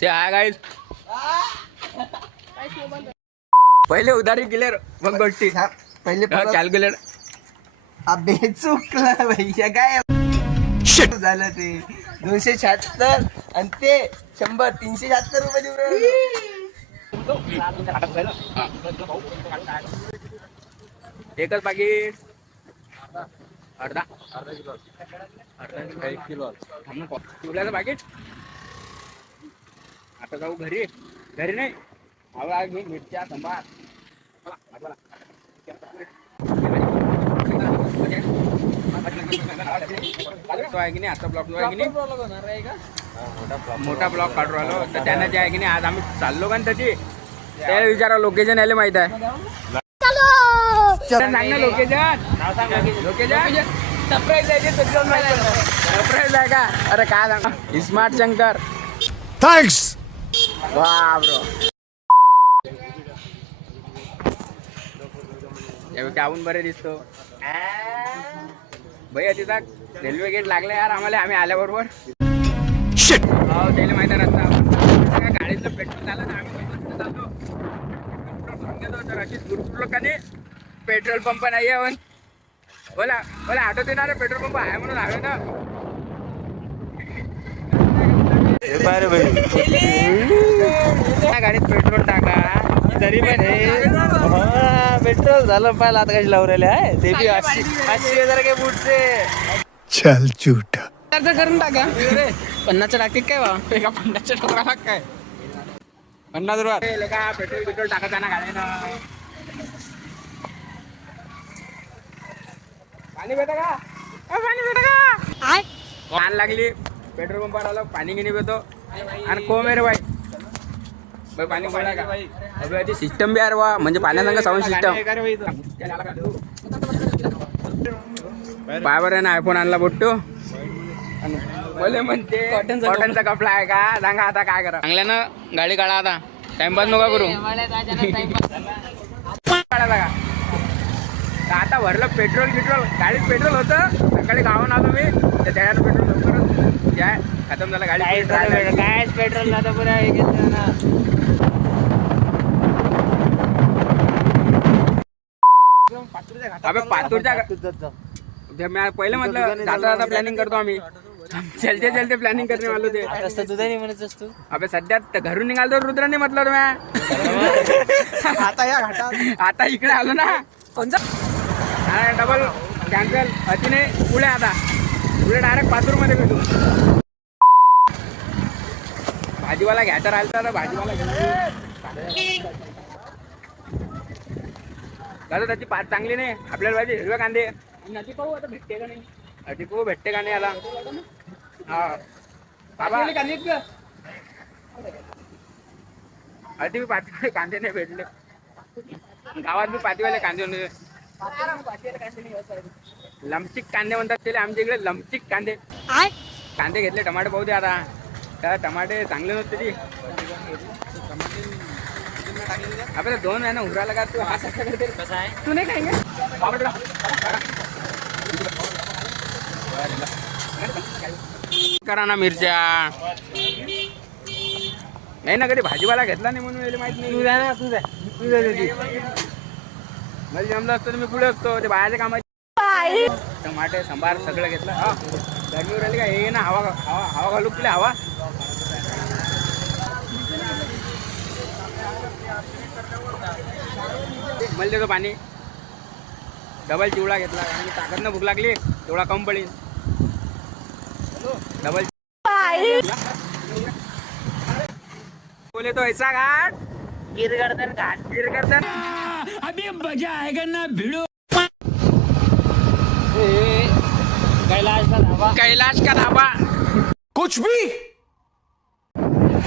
से hi guys. पहिले उधारी clear मग गोष्टी पहिले कॅल्क्युलेटर. अबे चुकलं भैया काय झालं ते 276 आणि ते 100 376 रुपये देऊ राहिलो. एकच पाकिट अर्धा किलो शिवल्याचं पाकिट. आता जाऊ घरी. घरी नाही आवळा घेऊन मिरच्या संभार. आहे की नाही आता ब्लॉक आहे की नाही मोठा ब्लॉक काढू राहिलो तर त्यांना जे आहे की नाही आज आम्ही चाललो का त्याची त्याला विचारा लोकेशन यायला माहित आहे. सांग ना लोकेशन. सरप्राईज आहे सरप्राईज आहे का. अरे काय सांगा स्मार्ट शंकर. थँक्स. वा ब्रो आपण बरे दिसतो भैया. तिथं रेल्वे गेट लागले यार आम्हाला. आम्ही आल्याबरोबर हो त्याला माहिती आहे रस्ता. गाडीचं पेट्रोल झालं ना आम्ही तर अशीच गुरुकुल लोकांनी पेट्रोल पंप नाही आहे. बोला बोला आठवत येणार पेट्रोल पंप आहे म्हणून हवे ना. गाडीत पेट्रोल टाका तरी पण पेट्रोल झालं पाहिलं आता कशी लावून राहिले आहे ते बी 80,000 के बुटचे. चल झूठा करून टाका. 50 टाकते काय बा एका 50 टाका काय 50 रुपये का पेट्रोल पेट्रोल टाकत ना गाडीनं. पाणी भेटा का पाणी भेटा का वाहन लागली पेट्रोल पंपावर आलो पाणी घेणे येतो आणि कोमेर बाई पाणी पडला का अबे सिस्टम बी यार वा म्हणजे पाण्याचा साऊंड सिस्टम पायावर आहे ना आयफोन आणला बोटतो बोले म्हणते कॉटनचा कपडा आहे का सांगा आता काय करा. चांगल्यानं गाडी काढा आता टाइमपास नका करू. काढायला का आता भरलं पेट्रोल गिट्रोल गाडीत पेट्रोल होतं. सकाळी गावानं आलो मी तर त्याच्यानं पेट्रोल लवकरच काय खतम झालं गाडी काय पेट्रोल आता पुरा अबे पातूरच्या पहिले म्हटलं जाता जाता प्लॅनिंग करतो आम्ही. चलते चलते प्लॅनिंग करणे वालो ते दुधाने म्हणत असतो. अबे सध्या घरून निघाल तर रुद्राने म्हटलं तुम्ही आता या घाटात आता इकडे आलो ना कोणता डबल कॅन्सल अतिने पुढे आता पुढे डायरेक्ट पातूर मध्ये भेटू. भाजीवाला घ्यायचा राहिला तर भाजीवाला दादा त्याची पाच चांगली नाही आपल्याला पाहिजे हिरवे कांदे. नदी पाहू आता भेटते का नाही. नदी पाहू भेटते का नाही याला. हा बाबा अति पाचवाले कांदे नाही भेटले गावात बी पाचवाले कांदे होते. लमचिक कांदे म्हणतात त्याला आमच्या इकडे लमचिक कांदे. कांदे घेतले टमाटे पाहू दे आता काय टमाटे चांगले नव्हते ती आपल्याला 2 आहे ना उभराला का तू हा कसा आहे तू नाही खायगे करा ना मिरच्या नाही ना कधी भाजीवाला घेतला नाही म्हणून यायला माहित नाही. तू ना तू मला जमलं असतं तर मी पुढे असतो ते बाहेरच्या कामाचे. टमाटे संभार सगळं घेतलं. हा गरमीवर आली का हे ना हवा हवा हवा घालू तुला हवा मला देतो पाणी. डबल चिवडा घेतला आणि ताकद ना भूक लागली तेवढा कम पडेल. डबल बोले तो ऐसा घाट गिरगर्दन घाट गिरगर्दन अभी मजा आएगा ना भिड़ो. कैलाश का ढाबा कुछ भी.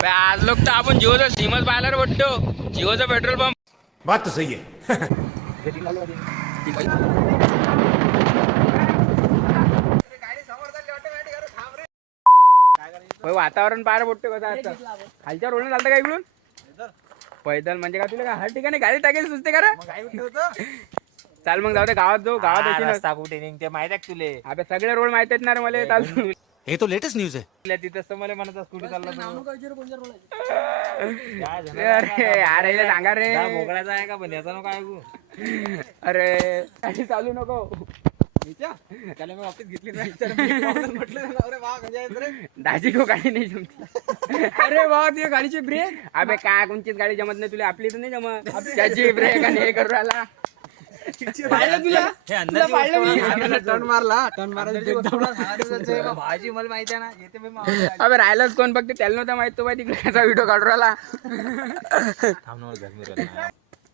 आज लोक तर आपण जिओचा सिमच पाहायला वाटतो. जिओचा पेट्रोल पंप बात तो सही है. वातावरण पाहायला वाटतं कसं असतं. खालच्या रोडने चालतं का इकडून पैदल म्हणजे का तुला हर ठिकाणी गाडी टाकेल सुचते का रे. चाल मग जाऊ दे गावात जाऊ. गावात कुठे निघते माहिती आहे तुले. अबे सगळे रोड माहित आहेत ना रे मला. चालू ये तो लेटेस्ट न्यूज है. तिथं मला म्हणत स्कूटी चालला अरे यार याला सांगा रे मोकळाचा आहे का पण याचा नको ऐकू अरे काही चालू नको त्याला मी वापस घेतली दाजी को गाडी नाही जमती अरे वा तुझ्या गाडीची ब्रेक अबे काय कोणतीच गाडी जमत नाही तुला आपली तर नाही जमत त्याची ब्रेक आणि हे करू राहिला टर्न मारला भाजी मला माहिती आहे ना येते अबे राहिलंच कोण फक्त त्याला नव्हतं माहित तो बाई तिकडे त्याचा व्हिडिओ काढू राहिला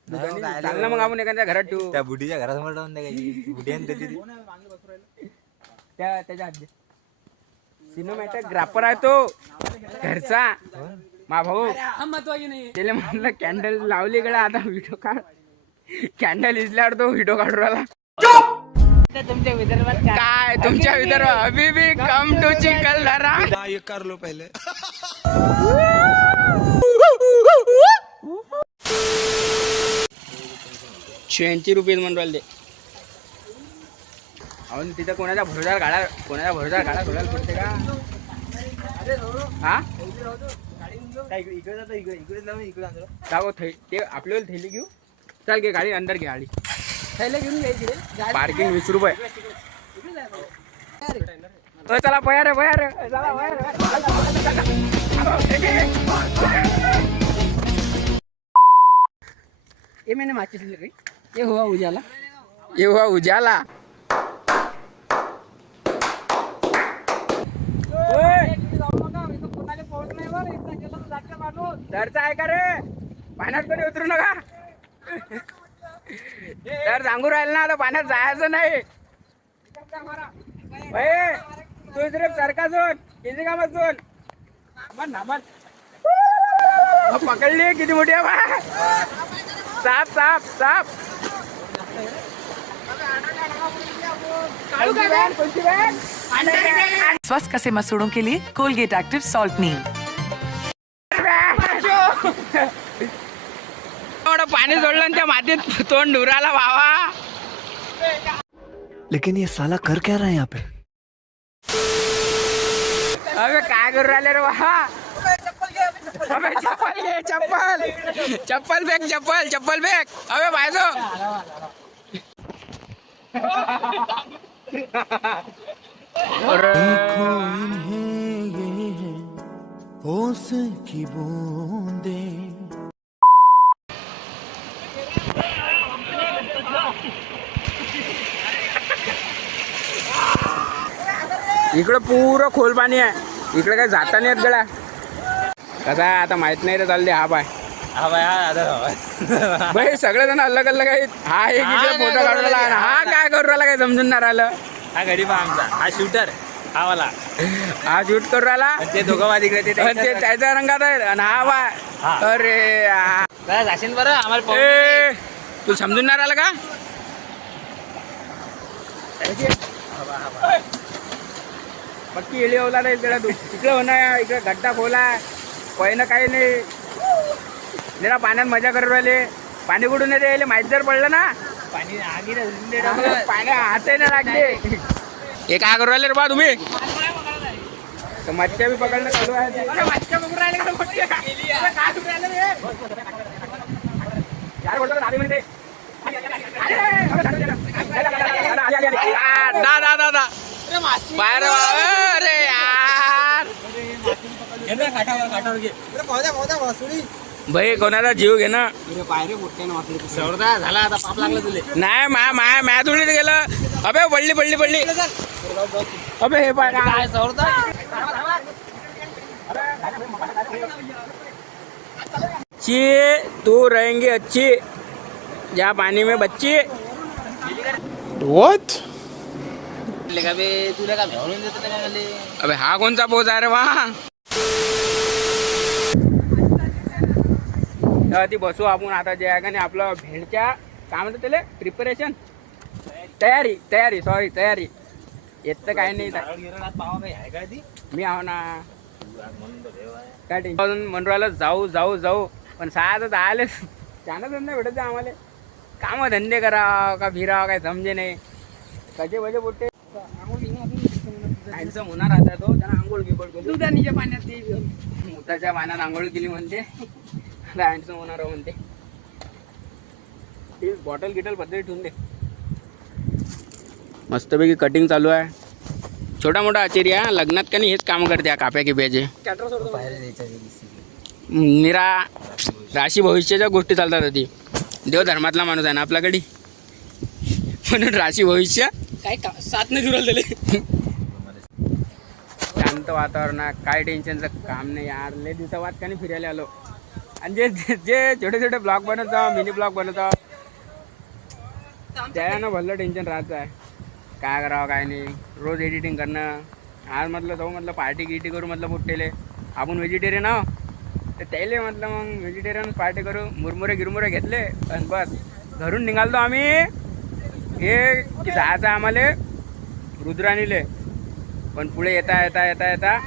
चाल ना मग आपण एखाद्या घरात ठेवू त्या बुढीच्या घरासमोर जाऊन त्याच्या सिनेमॅटोग्राफर आहे तो घरचा मा भाऊ त्याला म्हणलं कॅन्डल लावली कडे आता व्हिडिओ काढ कॅन्डल इजल्यावर तो व्हिडिओ काढू राहिला तुमच्या विदर्भात काय तुमच्या विदर्भ अभी भी कम टू चिखलदरा ये कर लो पहले. 80 रुपये म्हणून राहिले अहो तिथं कोणाचा भरोसा गाडा सोडायला पडते का हा ते आपल्याला थैली घेऊ चल घे गाडी अंदर घे गाडी थैले घेऊन घ्यायची पार्किंग 20 रुपये चला बया रे ये मैंने माचिस ले गई ये हुआ उजाला दरचा आहे का रे पाण्यात कधी उतरू नका तर सांगू राहिल ना आता पाण्यात जायचं नाही तू इथे सरका जोन किती कामात जोन पकडली किती मोठी आहे बा साप स्वस्थ कसे मसूड़ों के लिए कोलगेट एक्टिव सॉल्ट नीम पाणी सोडलं आणि त्या मातीत तोंड डुराला भावा लेकिन ये साला कर क्या रहा है यहाँ पे. अबे काय करू राहिले रे बाबा अबे चप्पल घे चप्पल फेक अबे बायजो देखो इन्हें ये है होश की बूंदें. इकडं पुरं खोल पाणी आहे इकडे काय जाता नाही येत गळा कसा आता माहित नाही रे चालले हा बाय भाई सगळेजण अलग आहेत हा एक इकडे फोटो काढून राहिला आणि हा काय करू राहिला काय समजून नाही राहिलं हा गरीब आमचा हा शूटर हा वाला हा शूट करू राहिला ते दोघं वाद इकडे ते त्याच्या रंगात आहे आणि हा बाय अरे जाशील बरं आम्हाला ए, तू समजून नाही राहिला का पक्की एली ओला नाही इकडे तू इकडे होणार इकडे गड्डा खोला पहिलं काही नाही जरा पाण्यात मजा करू राहिले पाणी कुठून येते यायला माहीत जर पडलं ना पाणी पाण्या हाते नाही लागले हे काय करू राहिले रे बा तुम्ही तर मच्छ्या बी पकडणं चालू आहे मच्छ्या पकडून राहिले का मोठी काय करू राहिले रे यार बोलतो दादी म्हणते दादा बाहेर अरे यार भाई कोणाचा जीव घे ना झाला आता पाप लागलं तुले नाही माया थोडीच गेलं अबे पडली अबे हे पाय काय सौरता ची तू रहेंगी अच्छी जा पानी में बच्ची What? तुला का भेवून देत का मला अबे हा कोणचा पोच आहे रे वा ती बसू आपण आता जे आहे का नाही आपलं भेंडच्या काय म्हणतात त्याला प्रिपरेशन तयारी येत तर काही नाही मी आहो ना काय टेन्शन म्हणून राहिलं जाऊ पण सहा तर आलेच त्यानं धंदा भेटत आम्हाला काम धंदे करा का फिरावं काय समजे नाही कसे बजे बोलते हँडसम होणार आता तो, त्यांना आंघोळ गिबळ केली दुधानीच्या पाण्यात, मुताच्या पाण्यात आंघोळ केली म्हणते, आता हँडसम होणार म्हणते. ती बॉटल गिटल पद्धती ठेवून दे. मस्तपैकी कटिंग चालू आहे. छोटा मोठा आचारी आहे लग्नात का नाही, हेच काम करते काप्या किप्याचे. निरा राशी भविष्याच्या गोष्टी चालतात होती. देव धर्मातला माणूस आहे ना आपल्याकडे, म्हणून राशी भविष्य काय साथ नाही जुळल दिले. शांत वातावरण, काय टेन्शनचं काम नाही यार. लय दिवसावाद का नाही फिरायला आलो. आणि जे जे छोटे छोटे ब्लॉग बनवतो, मिनी ब्लॉग बनवतो, त्यानं भरलं टेन्शन राहतं आहे. काय करावं काय नाही, रोज एडिटिंग करणं. आज म्हटलं जाऊ, म्हटलं पार्टी गिटी करू, म्हटलं मोठेले. आपण व्हेजिटेरियन आहो तर त्याले म्हटलं मग व्हेजिटेरियन पार्टी करू. मुरमुरे गिरमुरे घेतले आणि बस घरून निघालतो आम्ही. हे की जायचं आम्हाला रुद्राणीले, पण पुढे येता येता येता येता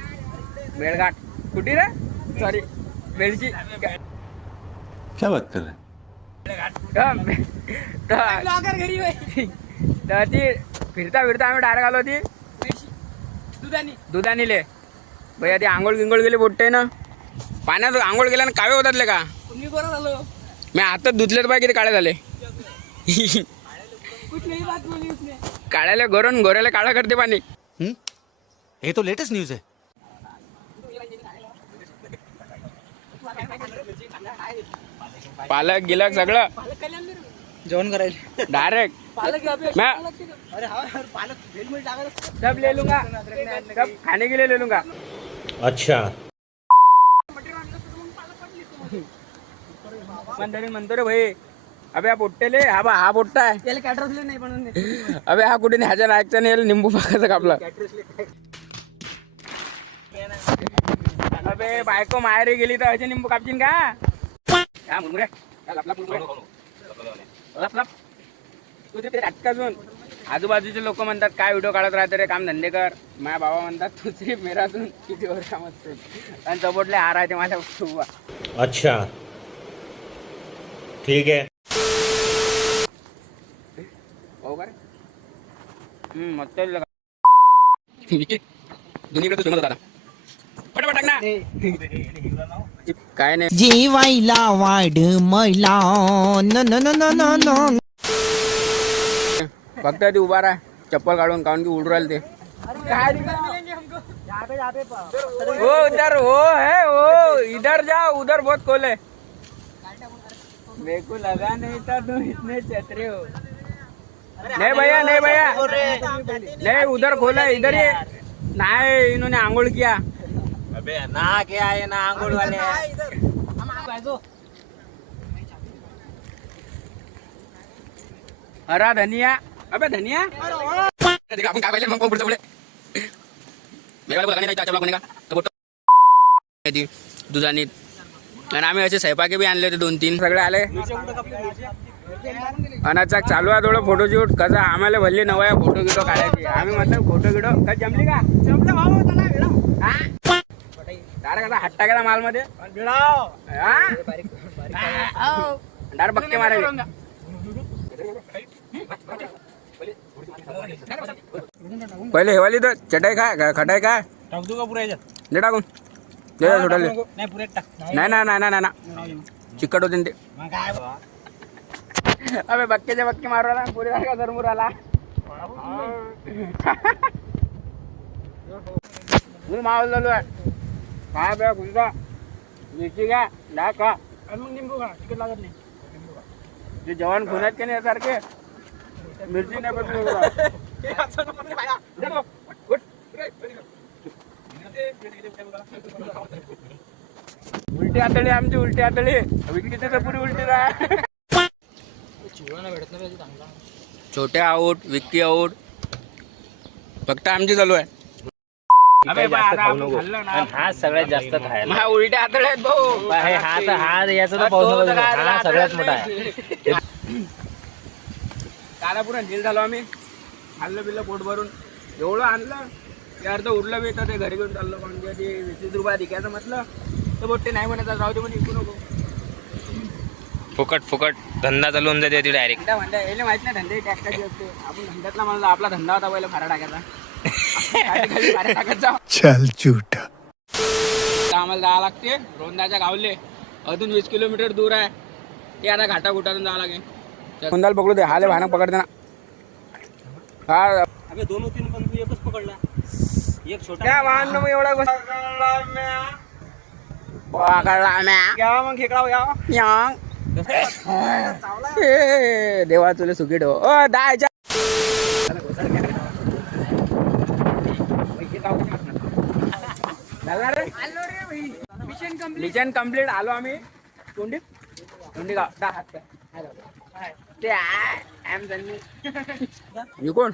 मेळघाट कुठे रे, सॉरी वेळची क्या बात कर रहे तर ती फिरता फिरता आम्ही डायरेक्ट आलो ती दुधानीले. भैया ती आंघोळ गिंगोळ गेली बोटते ना, पाण्यात आंघोळ गेल्यानं काळे होतातले का. मी हातात धुतले तर बाय किती काळे झाले. काळ्याला गोरण गोऱ्याला काळा करते पाणी. ये तो लेटेस्ट न्यूज है. पालक गिलक सगळं जेवण करायला डायरेक्ट मैं सब ले लूंगा, सब खाने के लिए ले लूंगा. अच्छा. मंदिर म्हणतो रे भाई, अबे हा पोट्टेले हा बा, हा पोट्टा आहे त्याला कॅटरसले नाही बनवून दे. अबे हा कुठे ह्याच्या नायकचा नाही, निंबू पाकाचा कापला. अबे बायको माहेरी गेली तर असे निंबू कापशील का. हा मुरमुरे अजून आजूबाजूचे लोक म्हणतात काय व्हिडिओ काढत राहते रे, काम धंदे कर. माझ्या बाबा म्हणतात तू तरी मेरातून किती वर काम असते, आणि चपोटले हार आहे ते माझ्या उभा. अच्छा ठीक है. हो का मस्त दोन्हीकडे सुनत होता पटापट ना. काय नाही जेवायला वाढ मैला न न न न न न. फक्त ती उभा राह चप्पल काढून, काढून की उडू राहिले ते. हो उधर हो है हो, इधर जाओ उधर बहुत खोल है. मेरे को लगा नहीं था तुम इतने चतरे हो. नहीं भैया नहीं भैया नहीं, उधर खोला है, इधर ये. नहीं इन्होंने आंघोल किया. अबे ना क्या है ना आंगुल वाले. हरा धनिया. अबे धनिया आपण काय पाहिजे मग पुढचं पुढे वेगळा बोला नाही चाचा कोणी का तर दुधानी. आणि आम्ही असे स्वयंपाके बी आणले होते 2-3 सगळे आले. अनाचाक चालू आहे थोडं फोटोशूट. कसं आम्हाला भरली नवा फोटो गिटो काढायची. आम्ही म्हटलं फोटो गिटो का जमली का डायरेक्ट हात टाकायला माल मध्ये डायरेक्ट बक्के मारायचे. पहिले हेवाली तर चटाई काय खटाई काय दे टाकून दे सोडाले. नाही ना नाही ना ना चिकट होते ते. अबे बक्केचे बक्के मारवाला पुढे का जरमूर आला. मी मावल चालू आहे. काय बघ गुंजा मिरची घ्या डाळ खा आणि मग निंबू खा, तिकट लागत नाही. जे जवान खुण्यात का नाही सारखे मिरची नाही पण उलटी आतळी आमची उलटी आतळी विकतीचे तर पुरी उलटी राह. छोटे आऊट विकती आऊट फक्त आमची चालू आहे. हा सगळ्यात जास्त खायला. हा उलट्या आतळ्या आहेत भाऊ. हा तर हा याचा तर पाहू नको. हा सगळ्यात मोठा आहे. काला पुरा झील झालो आम्ही. खाल्लं पिल्लं पोट भरून एवढं आणलं ते अर्ध उरलं बी तर ते घरी घेऊन चाललो. पण ते 20 रुपये दिकायचं म्हटलं तर बोट्टे नाही म्हणत राहू दे पण विकू नको. फुकट फुकट धंदा चालवून जाते ती डायरेक्ट. म्हणता यायला माहित नाही धंदे टॅक्सची असते. आपण धंद्यातला म्हणलं आपला धंदा होता पहिला फारा टाकायचा. खाली बाहेर टाकत जा. चल झूठा. आम्हाला जावं लागते रोंदाच्या गावले अजून 20 किलोमीटर दूर आहे. ते आता घाटा घुटारून जावं लागेल. रोंदाला पकडू दे हाले भानक पकडते ना. हा अबे 2 3 पण तू एकच पकडला. एक छोटा काय वाहन मग एवढा गोष्ट पकडला म्या. घ्यावा मग खेकडा घ्यावा. यांग. ए, देवा तुला सुखी ठेव. ओ दायच्या मिशन कम्प्लीट आलो आम्ही. तोंडी तोंडी गाव दहा हात ते आय एम मी कोण